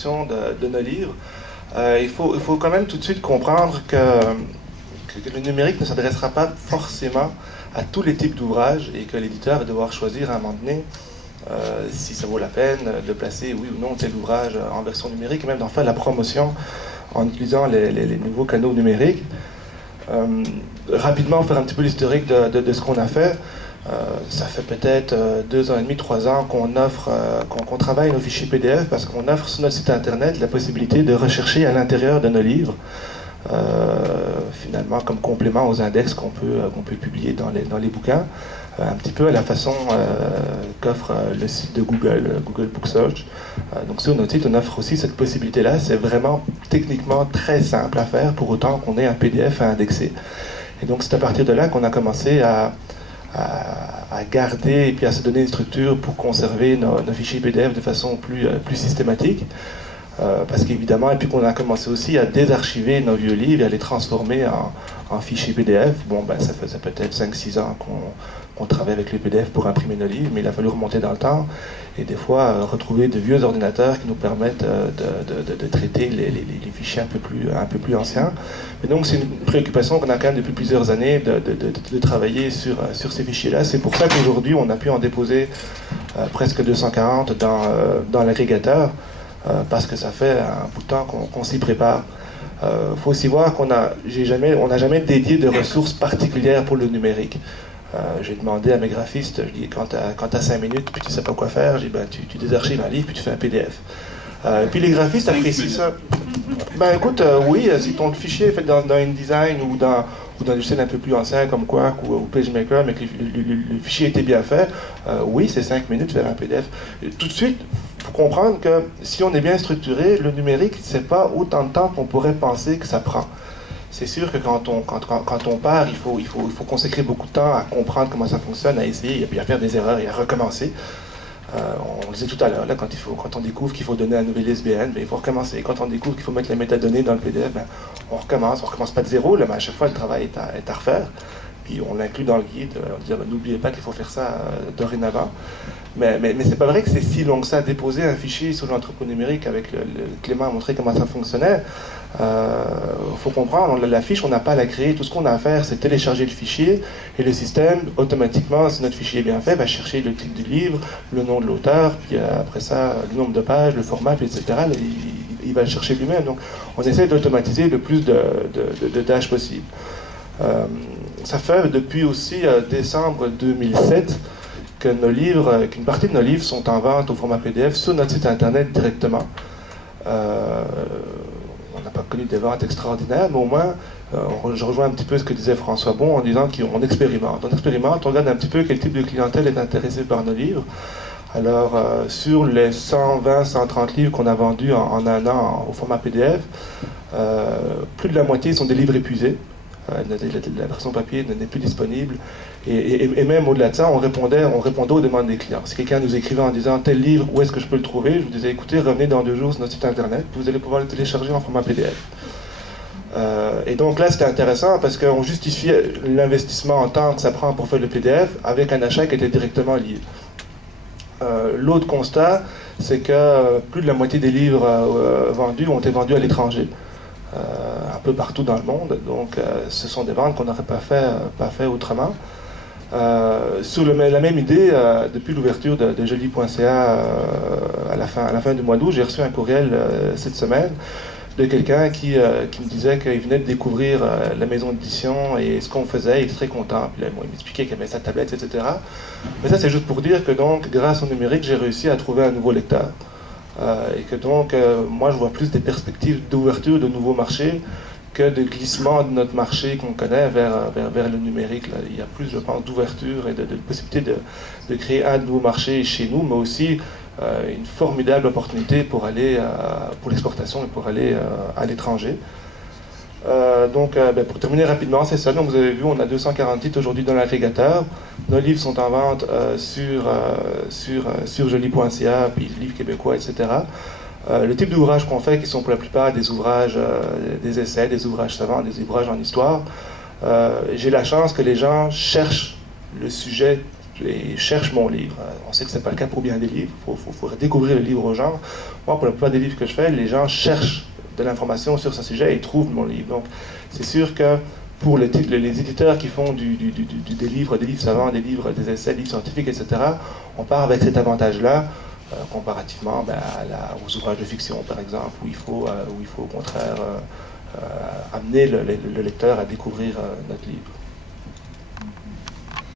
distribution de nos livres, il faut quand même tout de suite comprendre que le numérique ne s'adressera pas forcément à tous les types d'ouvrages et que l'éditeur va devoir choisir à un moment donné si ça vaut la peine de placer oui ou non tel ouvrage en version numérique et même d'en faire la promotion en utilisant les nouveaux canaux numériques. Rapidement, faire un petit peu l'historique de ce qu'on a fait. Ça fait peut-être 2 ans et demi, 3 ans qu'on offre, qu'on travaille nos fichiers PDF parce qu'on offre sur notre site internet la possibilité de rechercher à l'intérieur de nos livres, finalement comme complément aux index qu'on peut publier dans les bouquins, un petit peu à la façon qu'offre le site de Google, Google Book Search. Donc sur notre site, on offre aussi cette possibilité-là. C'est vraiment techniquement très simple à faire pour autant qu'on ait un PDF à indexer. Et donc c'est à partir de là qu'on a commencé à garder et puis à se donner une structure pour conserver nos fichiers PDF de façon plus systématique. Parce qu'évidemment, et puis qu'on a commencé aussi à désarchiver nos vieux livres et à les transformer en fichiers PDF. Bon, ben, ça faisait peut-être 5-6 ans qu'on travaille avec les PDF pour imprimer nos livres, mais il a fallu remonter dans le temps et des fois retrouver de vieux ordinateurs qui nous permettent de traiter les fichiers un peu plus anciens. Et donc c'est une préoccupation qu'on a quand même depuis plusieurs années de travailler sur ces fichiers-là. C'est pour ça qu'aujourd'hui on a pu en déposer presque 240 dans l'agrégateur. Parce que ça fait un bout de temps qu'on s'y prépare. Faut aussi voir qu'on n'a jamais dédié de ressources particulières pour le numérique. J'ai demandé à mes graphistes, je dis quand tu as 5 minutes puis tu sais pas quoi faire, je dis ben, tu désarchives un livre puis tu fais un PDF. Puis les graphistes apprécient ça. Ben écoute, oui, si ton fichier est fait dans InDesign ou dans des logiciels un peu plus anciens comme Quark ou PageMaker, mais que le fichier était bien fait, oui, c'est 5 minutes faire un PDF. Tout de suite, il faut comprendre que si on est bien structuré, le numérique, c'est pas autant de temps qu'on pourrait penser que ça prend. C'est sûr que quand on part, il faut consacrer beaucoup de temps à comprendre comment ça fonctionne, à essayer, et puis à faire des erreurs et à recommencer. On le disait tout à l'heure, là, quand on découvre qu'il faut donner un nouvel ISBN, ben, il faut recommencer. Quand on découvre qu'il faut mettre les métadonnées dans le PDF, ben, on recommence pas de zéro, là, mais à chaque fois le travail est à refaire. Puis on l'inclut dans le guide, on dit ben, n'oubliez pas qu'il faut faire ça dorénavant. Mais c'est pas vrai que c'est si long que ça. Déposer un fichier sur l'entrepôt numérique avec Clément a montré comment ça fonctionnait. Faut comprendre, la fiche, on n'a pas à la créer. Tout ce qu'on a à faire, c'est télécharger le fichier et le système, automatiquement, si notre fichier est bien fait, va chercher le titre du livre, le nom de l'auteur, puis après ça, le nombre de pages, le format, puis etc. Là, il va le chercher lui-même. Donc, on essaie d'automatiser le plus de tâches possible. Ça fait depuis aussi décembre 2007 qu'une partie de nos livres sont en vente au format PDF sur notre site internet directement. On n'a pas connu des ventes extraordinaires, mais au moins, je rejoins un petit peu ce que disait François Bon en disant qu'on expérimente. On expérimente, on regarde un petit peu quel type de clientèle est intéressée par nos livres. Alors, sur les 120, 130 livres qu'on a vendus en un an au format PDF, plus de la moitié sont des livres épuisés. La version papier n'est plus disponible. Et même au-delà de ça, on répondait aux demandes des clients. Si quelqu'un nous écrivait en disant tel livre, où est-ce que je peux le trouver, je vous disais écoutez, revenez dans 2 jours sur notre site internet, vous allez pouvoir le télécharger en format PDF. Et donc là, c'était intéressant parce qu'on justifiait l'investissement en temps que ça prend pour faire le PDF avec un achat qui était directement lié. L'autre constat, c'est que plus de la moitié des livres vendus ont été vendus à l'étranger. Un peu partout dans le monde, donc ce sont des ventes qu'on n'aurait pas fait autrement. Sur la même idée, depuis l'ouverture de Joly.ca à la fin du mois d'août, j'ai reçu un courriel cette semaine de quelqu'un qui me disait qu'il venait de découvrir la maison d'édition et ce qu'on faisait, il était très content. Puis là, il m'expliquait qu'il avait sa tablette, etc. Mais ça, c'est juste pour dire que donc, grâce au numérique, j'ai réussi à trouver un nouveau lecteur. Et que donc, moi, je vois plus des perspectives d'ouverture de nouveaux marchés que de glissement de notre marché qu'on connaît vers le numérique. Là. Il y a plus, je pense, d'ouverture et de possibilité de créer un nouveau marché chez nous, mais aussi une formidable opportunité pour aller pour l'exportation et pour aller à l'étranger. Pour terminer rapidement, c'est ça. Donc vous avez vu, on a 240 titres aujourd'hui dans l'agrégateur. Nos livres sont en vente sur Joly.ca, puis livres québécois, etc. Le type d'ouvrages qu'on fait, qui sont pour la plupart des ouvrages, des essais, des ouvrages savants, des ouvrages en histoire, j'ai la chance que les gens cherchent le sujet et cherche mon livre. On sait que ce n'est pas le cas pour bien des livres, il faut découvrir le livre aux gens. Moi, pour la plupart des livres que je fais, les gens cherchent de l'information sur ce sujet et trouvent mon livre. Donc, c'est sûr que pour les éditeurs qui font des livres savants, des livres, des essais, des livres scientifiques, etc., on part avec cet avantage-là, comparativement aux ouvrages de fiction, par exemple, où il faut au contraire amener le lecteur à découvrir notre livre.